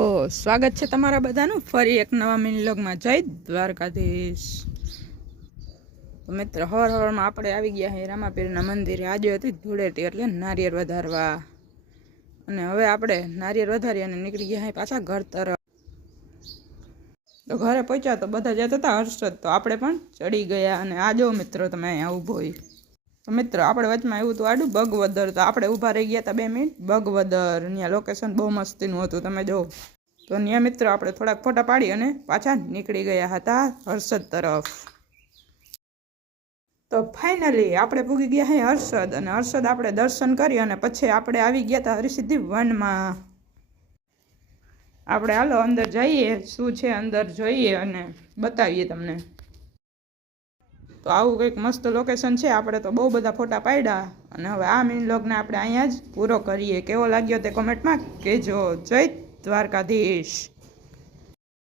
તો સ્વાગત છે તમારા બધાનું. ફરી એક નવા મિનલોગમાં જય દ્વારકાધીશ. મિત્ર, હવાર હવારમાં આપણે આવી ગયા હે રામાપીરના મંદિરે. આજે હતી ધૂળેટી એટલે નારિયેળ વધારવા. અને હવે આપણે નારિયેળ વધારી અને નીકળી ગયા હે પાછા ઘર તરફ. તો ઘરે પહોંચ્યા તો બધા જતા હતા હર્ષદ. તો આપણે પણ ચડી ગયા અને આ જો મિત્રો, તમે અહીંયા ઊભો હોય મિત્રો, આપણે વચમાં એવું હતું, આડું બગવદર તો આપણે ઊભા રહી ગયા હતા બે મિનિટ. બગવદર ત્યાં લોકેશન બહુ મસ્તીનું હતું, તમે જો તો ત્યાં મિત્રો, આપણે થોડાક ફોટા પાડી અને પાછા નીકળી ગયા હતા હર્ષદ તરફ. તો ફાઇનલી આપણે પૂગી ગયા હે હર્ષદ અને હર્ષદ આપણે દર્શન કરી અને પછી આપણે આવી ગયા હતા હરિસિદ્ધિ વનમાં. આપણે હાલો અંદર જઈએ, શું છે અંદર જોઈએ અને બતાવીએ તમને. તો આવું કંઈક મસ્ત લોકેશન છે. આપણે તો બહુ બધા ફોટા પાડ્યા. અને હવે આ મિની લોગને આપણે અહીંયા જ પૂરો કરીએ. કેવો લાગ્યો તે કોમેન્ટમાં કહેજો. જય દ્વારકાધીશ.